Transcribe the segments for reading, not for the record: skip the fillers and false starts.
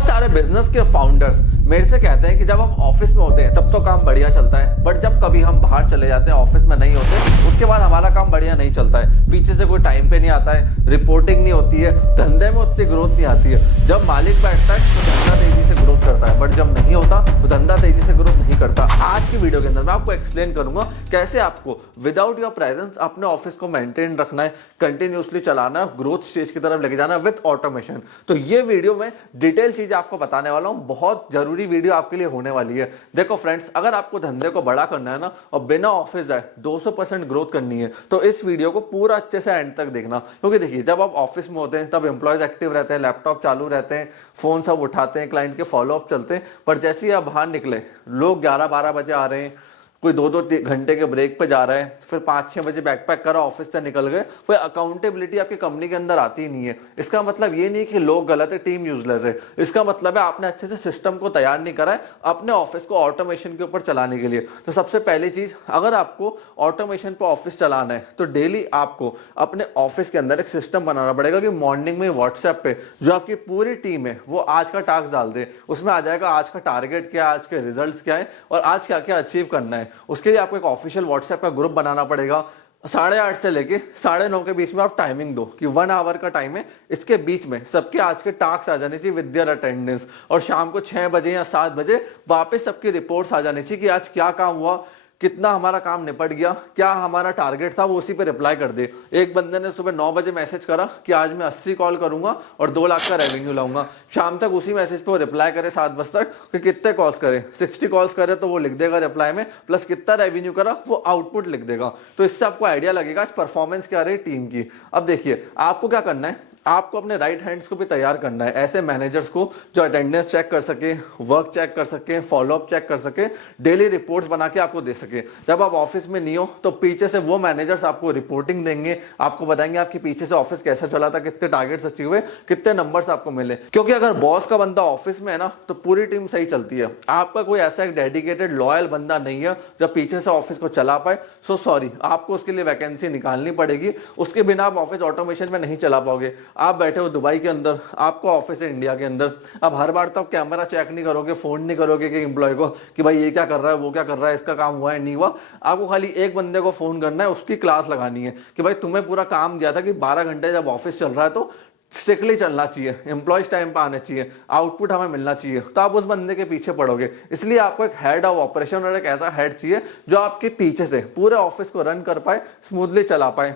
बहुत सारे बिजनेस के फाउंडर्स मेरे से कहते हैं कि जब हम ऑफिस में होते हैं तब तो काम बढ़िया चलता है, बट जब कभी हम बाहर चले जाते हैं, ऑफिस में नहीं होते, उसके बाद हमारा काम बढ़िया नहीं चलता है। पीछे से कोई टाइम पे नहीं आता है, रिपोर्टिंग नहीं होती है, धंधे में उतनी ग्रोथ नहीं आती है। जब मालिक बैठता है तो धंधा तेजी से ग्रोथ करता है, बट जब नहीं होता तो धंधा तेजी से ग्रोथ नहीं करता। आज की वीडियो के अंदर मैं आपको एक्सप्लेन करूंगा कैसे आपको विदाउट योर प्रेजेंस अपने ऑफिस को मेंटेन रखना है, कंटिन्यूसली चलाना है, ग्रोथ स्टेज की तरफ लेके जाना है विद ऑटोमेशन। तो ये वीडियो में डिटेल चीज आपको बताने वाला हूं, बहुत जरूरी वीडियो आपके लिए होने वाली है। देखो फ्रेंड्स, अगर आपको धंधे को बड़ा करना है ना और बिना ऑफिस जाए 200% ग्रोथ करनी है तो इस वीडियो को पूरा अच्छे से एंड तक देखना। क्योंकि देखिए, जब आप ऑफिस में होते हैं तब एम्प्लॉयज एक्टिव रहते हैं, लैपटॉप चालू रहते हैं, फोन सब उठाते हैं, क्लाइंट के फॉलोअप चलते हैं, पर जैसे ही आप बाहर निकले, लोग 11-12 बजे आ रहे हैं, कोई 2-2 घंटे के ब्रेक पे जा रहा है, फिर 5-6 बजे बैकपैक करा ऑफिस से निकल गए, कोई अकाउंटेबिलिटी आपकी कंपनी के अंदर आती ही नहीं है। इसका मतलब ये नहीं कि लोग गलत है, टीम यूजलेस है। इसका मतलब है आपने अच्छे से सिस्टम को तैयार नहीं करा है अपने ऑफिस को ऑटोमेशन के ऊपर चलाने के लिए। तो सबसे पहली चीज, अगर आपको ऑटोमेशन पर ऑफिस चलाना है तो डेली आपको अपने ऑफिस के अंदर एक सिस्टम बनाना पड़ेगा कि मॉर्निंग में व्हाट्सएप पे जो आपकी पूरी टीम है वो आज का टास्क डाल दे। उसमें आ जाएगा आज का टारगेट क्या है, आज के रिजल्ट क्या है और आज क्या क्या अचीव करना है। उसके लिए आपको एक ऑफिशियल व्हाट्सएप का ग्रुप बनाना पड़ेगा। 8:30 से लेके 9:30 के बीच में आप टाइमिंग दो कि 1 आवर का टाइम है, इसके बीच में सबके आज के टास्क आ जाने चाहिए विद देयर अटेंडेंस, और शाम को 6 बजे या 7 बजे वापस सबकी रिपोर्ट्स आ जानी चाहिए कि आज क्या काम हुआ, कितना हमारा काम निपट गया, क्या हमारा टारगेट था, वो उसी पे रिप्लाई कर दे। एक बंदे ने सुबह 9 बजे मैसेज करा कि आज मैं 80 कॉल करूंगा और 2 लाख का रेवेन्यू लाऊंगा, शाम तक उसी मैसेज पे वो रिप्लाई करे 7 बजे तक कि कितने कॉल्स करे। 60 कॉल्स करे तो वो लिख देगा रिप्लाई में, प्लस कितना रेवेन्यू करा वो आउटपुट लिख देगा। तो इससे आपको आइडिया लगेगा आज परफॉर्मेंस क्या रही टीम की। अब देखिए, आपको क्या करना है, आपको अपने राइट हैंड्स को भी तैयार करना है, ऐसे मैनेजर्स को जो अटेंडेंस चेक कर सके, वर्क चेक कर सके, फॉलोअप चेक कर सके, डेली रिपोर्ट्स बना के आपको दे सके। जब आप ऑफिस में नहीं हो तो पीछे से वो मैनेजर्स आपको रिपोर्टिंग देंगे, आपको बताएंगे आपके पीछे से ऑफिस कैसा चला था, कितने टारगेट्स अचीव हुए, कितने नंबर्स आपको मिले। क्योंकि अगर बॉस का बंदा ऑफिस में है ना तो पूरी टीम सही चलती है। आपका कोई ऐसा एक डेडिकेटेड लॉयल बंदा नहीं है जो पीछे से ऑफिस को चला पाए, सो सॉरी, आपको उसके लिए वैकेंसी निकालनी पड़ेगी। उसके बिना आप ऑफिस ऑटोमेशन में नहीं चला पाओगे। आप बैठे हो दुबई के अंदर, आपको ऑफिस है इंडिया के अंदर, अब हर बार तो आप कैमरा चेक नहीं करोगे, फोन नहीं करोगे कि एम्प्लॉय को कि भाई ये क्या कर रहा है, वो क्या कर रहा है, इसका काम हुआ है नहीं हुआ। आपको खाली एक बंदे को फोन करना है, उसकी क्लास लगानी है कि भाई तुम्हें पूरा काम दिया था कि 12 घंटे जब ऑफिस चल रहा है तो स्ट्रिक्टली चलना चाहिए, एम्प्लॉयज टाइम पे आने चाहिए, आउटपुट हमें मिलना चाहिए। तो आप उस बंदे के पीछे पड़ोगे। इसलिए आपको एक हेड ऑफ ऑपरेशन और एक ऐसा हेड चाहिए जो आपके पीछे से पूरे ऑफिस को रन कर पाए, स्मूथली चला पाए।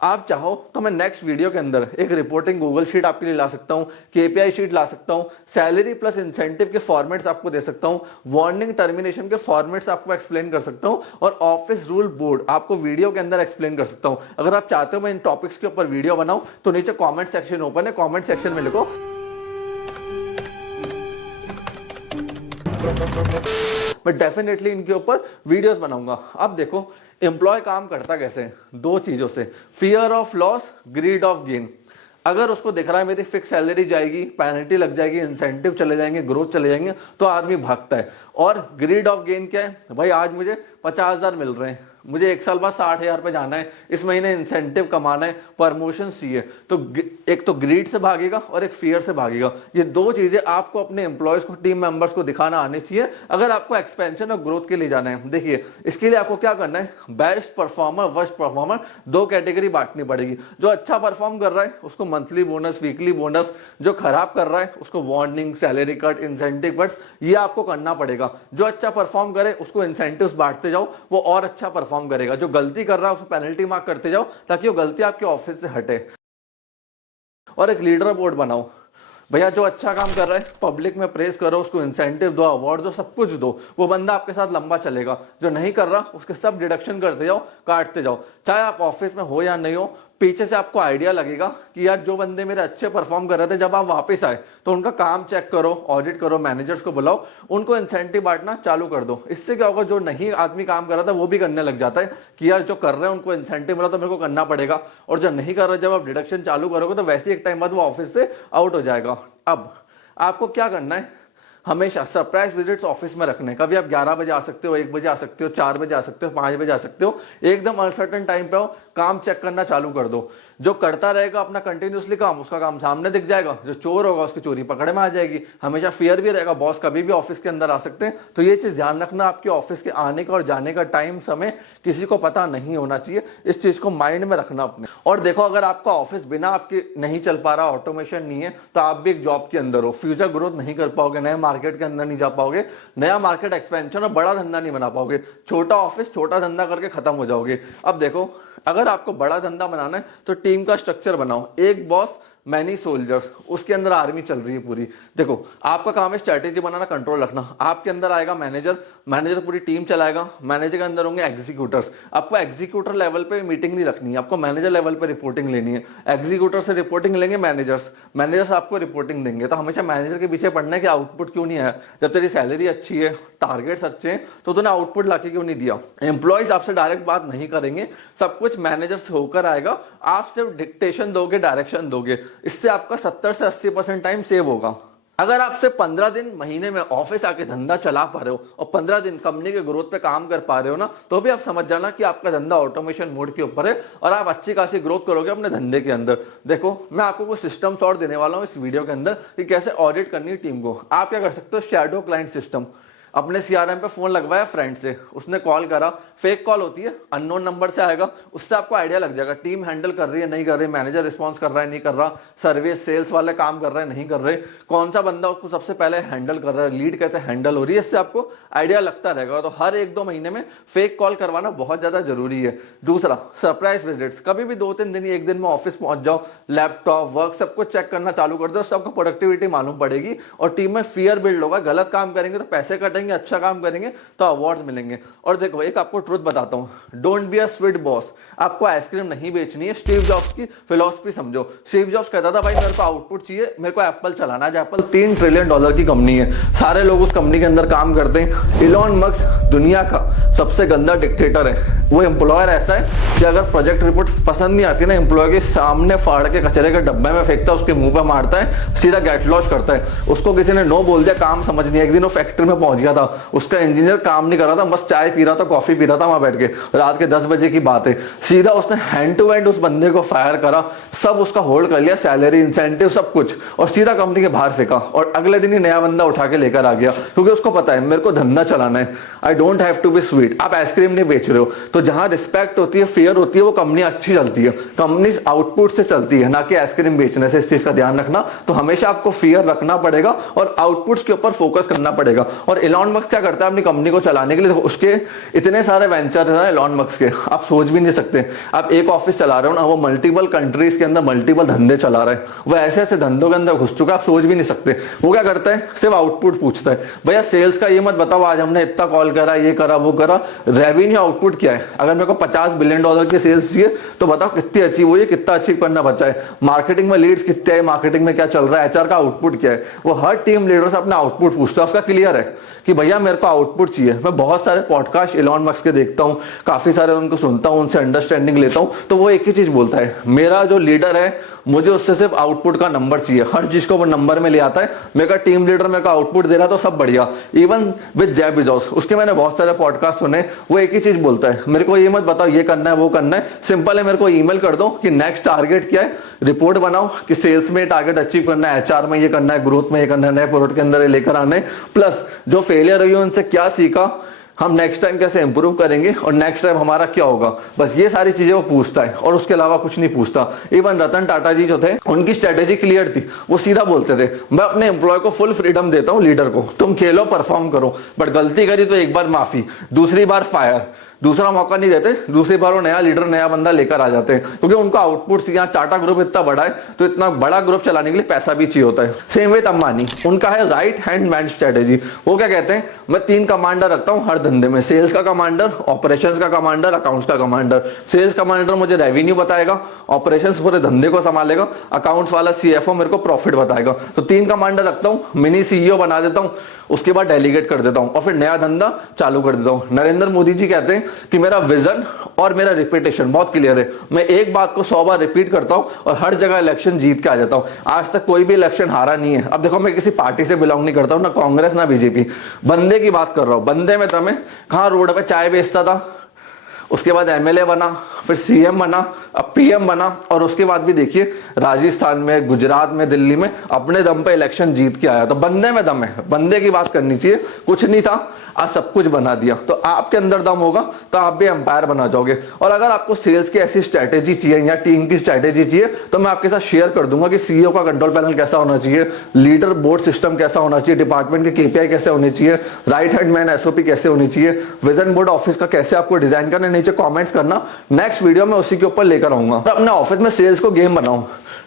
आप चाहो तो मैं नेक्स्ट वीडियो के अंदर एक रिपोर्टिंग गूगल शीट आपके लिए ला सकता हूं, केपीआई शीट ला सकता हूं, सैलरी प्लस इंसेंटिव के फॉर्मेट्स आपको दे सकता हूं, वार्निंग टर्मिनेशन के फॉर्मेट्स आपको एक्सप्लेन कर सकता हूं, और ऑफिस रूल बोर्ड आपको वीडियो के अंदर एक्सप्लेन कर सकता हूं। अगर आप चाहते हो मैं इन टॉपिक्स के ऊपर वीडियो बनाऊं तो नीचे कॉमेंट सेक्शन ओपन है, कॉमेंट सेक्शन में लिखो, मैं डेफिनेटली इनके ऊपर वीडियोस बनाऊंगा। अब देखो, एम्प्लॉय काम करता कैसे, 2 चीजों से, fear of loss, greed of gain. अगर उसको दिख रहा है मेरी फिक्स सैलरी जाएगी, पेनल्टी लग जाएगी, इंसेंटिव चले जाएंगे, ग्रोथ चले जाएंगे, तो आदमी भागता है। और ग्रीड ऑफ गेन क्या है, भाई आज मुझे 50,000 मिल रहे हैं, मुझे 1 साल बाद 60,000 पे जाना है, इस महीने इंसेंटिव कमाना है, प्रमोशन चाहिए, तो एक तो ग्रीड से भागेगा और एक फियर से भागेगा। ये 2 चीजें आपको अपने एम्प्लॉयज को, टीम मेंबर्स को दिखाना आनी चाहिए अगर आपको एक्सपेंशन और ग्रोथ के लिए जाना है। देखिए, इसके लिए आपको क्या करना है, best performer, worst performer, 2 category बांटनी पड़ेगी। जो अच्छा परफॉर्म कर रहा है उसको मंथली बोनस, वीकली बोनस, जो खराब कर रहा है उसको warning, salary cut, incentive cuts, ये आपको करना पड़ेगा। जो अच्छा परफॉर्म करे उसको इंसेंटिव्स बांटते जाओ, वो और अच्छा परफॉर्म करेगा। जो गलती कर रहा है उसको पेनल्टी मार्क करते जाओ ताकि वो गलती आपके ऑफिस से हटे। और एक लीडर बोर्ड बनाओ, भैया जो अच्छा काम कर रहा है पब्लिक में प्रेस करो, उसको इंसेंटिव दो, अवार्ड दो, सब कुछ दो, वो बंदा आपके साथ लंबा चलेगा। जो नहीं कर रहा उसके सब डिडक्शन करते जाओ, काटते जाओ, चाहे आप ऑफिस में हो या नहीं हो। पीछे से आपको आइडिया लगेगा कि यार जो बंदे मेरे अच्छे परफॉर्म कर रहे थे, जब आप वापस आए तो उनका काम चेक करो, ऑडिट करो, मैनेजर्स को बुलाओ, उनको इंसेंटिव बांटना चालू कर दो। इससे क्या होगा, जो नहीं आदमी काम कर रहा था वो भी करने लग जाता है कि यार जो कर रहे हैं उनको इंसेंटिव मिला तो मेरे को करना पड़ेगा। और जो नहीं कर रहे, जब आप डिडक्शन चालू करोगे तो वैसे ही एक टाइम बाद वो ऑफिस से आउट हो जाएगा। अब आपको क्या करना है, हमेशा सरप्राइज विजिट्स ऑफिस में रखने। कभी आप 11 बजे आ सकते हो, 1 बजे आ सकते हो, 4 बजे आ सकते हो, 5 बजे आ सकते हो, एकदम अनसर्टन टाइम पे हो, काम चेक करना चालू कर दो। जो करता रहेगा अपना कंटिन्यूसली काम, उसका काम सामने दिख जाएगा। जो चोर होगा उसकी चोरी पकड़ में आ जाएगी। हमेशा फियर भी रहेगा, बॉस कभी भी ऑफिस के अंदर आ सकते हैं। तो ये चीज ध्यान रखना, आपके ऑफिस के आने का और जाने का टाइम समय किसी को पता नहीं होना चाहिए। इस चीज को माइंड में रखना अपने। और देखो, अगर आपका ऑफिस बिना आपके नहीं चल पा रहा, ऑटोमेशन नहीं है, तो आप भी एक जॉब के अंदर हो, फ्यूचर ग्रोथ नहीं कर पाओगे, नए मार्केट के अंदर नहीं जा पाओगे, नया मार्केट एक्सपेंशन और बड़ा धंधा नहीं बना पाओगे। छोटा ऑफिस छोटा धंधा करके खत्म हो जाओगे। अब देखो, अगर आपको बड़ा धंधा बनाना है तो टीम का स्ट्रक्चर बनाओ। एक बॉस मैनी सोल्जर्स, उसके अंदर आर्मी चल रही है पूरी। देखो, आपका काम है स्ट्रैटेजी बनाना, कंट्रोल रखना। आपके अंदर आएगा मैनेजर, मैनेजर पूरी टीम चलाएगा। मैनेजर के अंदर होंगे एग्जीक्यूटर्स। आपको एग्जीक्यूटर लेवल पे मीटिंग नहीं रखनी है, आपको मैनेजर लेवल पे रिपोर्टिंग लेनी है। एग्जीक्यूटर से रिपोर्टिंग लेंगे मैनेजर्स, मैनेजर्स आपको रिपोर्टिंग देंगे। तो हमेशा मैनेजर के पीछे पड़ना है कि आउटपुट क्यों नहीं आया। जब तेरी सैलरी अच्छी है, टारगेट्स अच्छे हैं, तो तूने आउटपुट लाके क्यों नहीं दिया। एम्प्लॉयज आपसे डायरेक्ट बात नहीं करेंगे, सब कुछ मैनेजर से होकर आएगा। आप सिर्फ डिक्टेशन दोगे, डायरेक्शन दोगे। इससे आपका 70 से 80% टाइम सेव होगा। अगर आप सिर्फ 15 दिन महीने में ऑफिस आके धंधा चला पा रहे हो और 15 दिन कंपनी के ग्रोथ पे काम कर पा रहे हो ना, तो भी आप समझ जाना कि आपका धंधा ऑटोमेशन मोड के ऊपर है और आप अच्छी खासी ग्रोथ करोगे अपने धंधे के अंदर। देखो, मैं आपको कुछ सिस्टम्स और देने वाला हूँ इस वीडियो के अंदर कि कैसे ऑडिट करनी है टीम को। आप क्या कर सकते हो, शैडो क्लाइंट सिस्टम। अपने सीआरएम पे फोन लगवाया फ्रेंड से, उसने कॉल करा, फेक कॉल होती है, अननोन नंबर से आएगा। उससे आपको आइडिया लग जाएगा टीम हैंडल कर रही है नहीं कर रही, मैनेजर रिस्पॉन्स कर रहा है नहीं कर रहा, सर्विस सेल्स वाले काम कर रहे हैं नहीं कर रहे, कौन सा बंदा उसको सबसे पहले हैंडल कर रहा है, लीड कैसे हैंडल हो रही है। इससे आपको आइडिया लगता रहेगा। तो हर 1-2 महीने में फेक कॉल करवाना बहुत ज्यादा जरूरी है। दूसरा, सरप्राइज विजिट्स। कभी भी 2-3 दिन, 1 दिन में ऑफिस पहुंच जाओ, लैपटॉप वर्क सब कुछ चेक करना चालू कर दो, सबको प्रोडक्टिविटी मालूम पड़ेगी और टीम में फियर बिल्ड होगा। गलत काम करेंगे तो पैसे कटेंगे, अच्छा काम करेंगे तो अवार्ड्स मिलेंगे। और देखो, एक आपको ट्रुथ बताता हूं, don't be a sweet boss. आपको आइसक्रीम नहीं बेचनी है। स्टीव जॉब्स की फिलॉसफी समझो। स्टीव जॉब्स कहता था, भाई मेरे को आउटपुट चाहिए, मेरे को एप्पल चलाना है। एप्पल $3 ट्रिलियन की कंपनी है, सारे लोग उस कंपनी के अंदर काम करते हैं। इलॉन मस्क दुनिया का सबसे गंदा डिक्टेटर है। वो एम्प्लॉयर ऐसा है कि अगर प्रोजेक्ट रिपोर्ट पसंद नहीं आती ना, एम्प्लॉय के सामने फाड़ के कचरे के डब्बे में फेंकता है, उसके मुंह पे मारता है, सीधा गेट लॉस करता है। उसको किसी ने नो बोल दिया, काम समझ नहीं। एक दिन वो फैक्ट्री में पहुंच गया था, उसका इंजीनियर काम नहीं कर रहा था, बस चाय पी रहा था, कॉफी पी रहा था वहां बैठ के। रात के 10 बजे की बात है। सीधा उसने हैंड टू हैंड उस बंदे को फायर करा, सब उसका होल्ड कर लिया, सैलरी इंसेंटिव सब कुछ, और सीधा कंपनी के बाहर फेंका। और अगले दिन ही नया बंदा उठा के लेकर आ गया, क्योंकि उसको पता है मेरे को धंधा चलाना है। I don't have to be sweet. आप आइसक्रीम नहीं बेच रहे हो, तो जहां रिस्पेक्ट होती है, फियर होती है, वो कंपनी अच्छी चलती है। कंपनी आउटपुट से चलती है, ना कि आइसक्रीम बेचने से। इस चीज का ध्यान रखना। तो हमेशा आपको फियर रखना पड़ेगा और आउटपुट्स के ऊपर फोकस करना पड़ेगा। और इलॉन मस्क क्या करता है अपनी कंपनी को चलाने के लिए, उसके इतने सारे वेंचर है इलॉन मस्क के, आप सोच भी नहीं सकते। आप एक ऑफिस चला रहे हो ना, वो मल्टीपल कंट्रीज के अंदर मल्टीपल धंधे चला रहे हैं। वो ऐसे ऐसे धंधों के अंदर घुस चुका है, आप सोच भी नहीं सकते। वो क्या करता है, सिर्फ आउटपुट पूछता है। भैया सेल्स का ये मत बताओ, आज हमने इतना कॉल करा, ये करा वो करा। रेवेन्यू आउटपुट क्या है? अगर मेरे को $50 बिलियन की सेल्स चाहिए तो बताओ कितनी अचीव हुई है, कितना अचीव करना बचा है। मार्केटिंग में लीड्स कितने है, मार्केटिंग में क्या चल रहा है, एचआर का आउटपुट क्या है। वो हर टीम लीडर से अपना आउटपुट पूछता है। उसका क्लियर है कि भैया मेरे को आउटपुट चाहिए। मैं बहुत सारे पॉडकास्ट इलॉन मस्क के देखता हूं, काफी सारे उनको सुनता हूं, उनसे अंडरस्टैंडिंग लेता हूं, तो वो एक ही चीज बोलता है, मेरा जो लीडर है मुझे उससे सिर्फ आउटपुट का नंबर चाहिए। हर चीज को वो नंबर में ले आता है। मेरा टीम लीडर मेरे को आउटपुट दे रहा तो सब बढ़िया। इवन विद जेफ बेजोस, उसके मैंने बहुत सारे पॉडकास्ट सुने, वो एक ही चीज बोलता है, मेरे को ये मत बताओ ये करना है वो करना है, सिंपल है, मेरे को ईमेल कर दो कि नेक्स्ट टारगेट क्या है, रिपोर्ट बनाओ कि सेल्स में टारगेट अचीव करना है, एचआर में ये करना है, ग्रोथ में ये करना है, नए प्रोडक्ट के अंदर लेकर आने, प्लस जो फेलियर हुई उनसे क्या सीखा, हम नेक्स्ट टाइम कैसे इंप्रूव करेंगे और नेक्स्ट टाइम हमारा क्या होगा। बस ये सारी चीजें वो पूछता है और उसके अलावा कुछ नहीं पूछता। इवन रतन टाटा जी जो थे, उनकी स्ट्रेटेजी क्लियर थी। वो सीधा बोलते थे, मैं अपने एम्प्लॉय को फुल फ्रीडम देता हूं, लीडर को, तुम खेलो परफॉर्म करो, बट गलती करी तो एक बार माफी, दूसरी बार फायर, दूसरा मौका नहीं देते। दूसरी बार वो नया लीडर नया बंदा लेकर आ जाते हैं, क्योंकि उनको आउटपुट, यहाँ टाटा ग्रुप इतना बड़ा है तो इतना बड़ा ग्रुप चलाने के लिए पैसा भी चाहिए होता है। सेम विद अंबानी, उनका है राइट हैंड मैन स्ट्रेटेजी। वो क्या कहते हैं, मैं 3 कमांडर रखता हूं हर धंधे में, सेल्स का कमांडर, ऑपरेशंस का कमांडर, अकाउंट्स का कमांडर। सेल्स कमांडर मुझे रेवेन्यू बताएगा, ऑपरेशंस पूरे धंधे को संभालेगा, अकाउंट्स वाला सीएफओ मेरे को प्रॉफिट बताएगा। तो 3 कमांडर रखता हूं, मिनी सीईओ बना देता हूं। उसके बाद डेलीगेट कर देता हूँ और फिर नया धंधा चालू कर देता हूँ। नरेंद्र मोदी जी कहते हैं कि मेरा विजन और मेरा रिपीटेशन बहुत क्लियर है, मैं एक बात को 100 बार रिपीट करता हूँ और हर जगह इलेक्शन जीत के आ जाता हूँ। आज तक कोई भी इलेक्शन हारा नहीं है। अब देखो, मैं किसी पार्टी से बिलोंग नहीं करता हूँ, ना कांग्रेस ना बीजेपी, बंदे की बात कर रहा हूँ। बंदे में दम है। कहाँ रोड पे चाय बेचता था, उसके बाद एमएलए बना, फिर सीएम बना, अब पीएम बना, और उसके बाद भी देखिए राजस्थान में, गुजरात में, दिल्ली में अपने दम पे इलेक्शन जीत के आया। तो बंदे में दम है, बंदे की बात करनी चाहिए। कुछ नहीं था, आज सब कुछ बना दिया। तो आपके अंदर दम होगा तो आप भी एम्पायर बना जाओगे। और अगर आपको सेल्स की ऐसी स्ट्रैटेजी चाहिए या टीम की स्ट्रैटेजी चाहिए तो मैं आपके साथ शेयर कर दूंगा कि सीईओ का कंट्रोल पैनल कैसा होना चाहिए, लीडर बोर्ड सिस्टम कैसा होना चाहिए, डिपार्टमेंट के केपीआई कैसे होने चाहिए, राइट हैंड मैन एसओपी कैसे होनी चाहिए, विजन बोर्ड ऑफिस का कैसे आपको डिजाइन करना, नीचे कमेंट्स करना। नेक्स्ट वीडियो में उसी के ऊपर लेकर आऊंगा। तो अपने ऑफिस में सेल्स को गेम बनाऊं,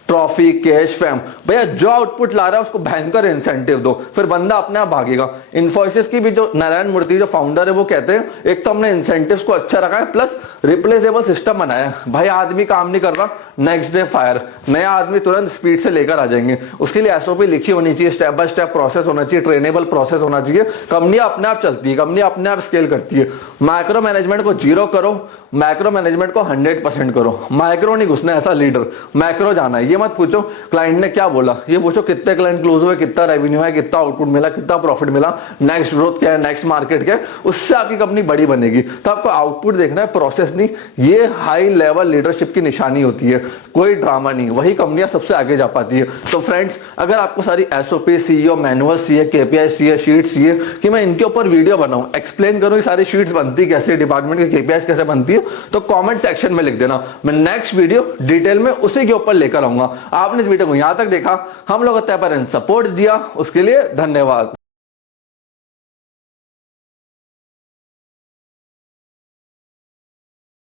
ट्रॉफी, कैश, फैम, भैया जो आउटपुट ला रहा है उसको भयंकर इंसेंटिव दो, फिर बंदा अपने आप भागेगा। इन्फोसिस की भी जो नारायण मूर्ति जो फाउंडर है वो कहते हैं एक तो हमने इंसेंटिव्स को अच्छा रखा है, प्लस रिप्लेसेबल सिस्टम बनाया है। भाई आदमी काम नहीं कर रहा, नेक्स्ट डे फायर, नया आदमी तुरंत स्पीड से लेकर आ जाएंगे। उसके लिए एसओपी लिखी होनी चाहिए, स्टेप बाय स्टेप प्रोसेस होना चाहिए, ट्रेनेबल प्रोसेस होना चाहिए। कंपनी अपने आप चलती है, कंपनी अपने आप स्केल करती है। माइक्रो मैनेजमेंट को 0 करो, मैक्रो मैनेजमेंट को 100% करो। माइक्रो नहीं घुसना, ऐसा लीडर मैक्रो जाना है। ये मत पूछो क्लाइंट ने क्या बोला, ये पूछो कितने क्लाइंट क्लोज हुए, कितना रेवेन्यू है, कितना आउटपुट मिला, कितना प्रॉफिट मिला, नेक्स्ट ग्रोथ क्या है, नेक्स्ट मार्केट क्या है। उससे आपकी कंपनी बड़ी बनेगी। तो आपको आउटपुट देखना है, प्रोसेस नहीं। ये हाई लेवल लीडरशिप की निशानी होती है, कोई ड्रामा नहीं। वही कंपनियां सबसे आगे जा पाती है। तो फ्रेंड्स, अगर आपको सारी एसओपी, सीईओ मैनुअल चाहिए, केपीआई चाहिए, शीट्स चाहिए कि मैं इनके ऊपर वीडियो बनाऊं, एक्सप्लेन करूं ये सारी शीट्स बनती कैसे, डिपार्टमेंट के केपीआई कैसे बनती है, तो कमेंट सेक्शन में लिख देना। मैं नेक्स्ट वीडियो डिटेल में उसी के ऊपर लेकर आऊंगा। आपने इस वीडियो को यहां तक देखा, हम लोग तय पर सपोर्ट दिया, उसके लिए धन्यवाद।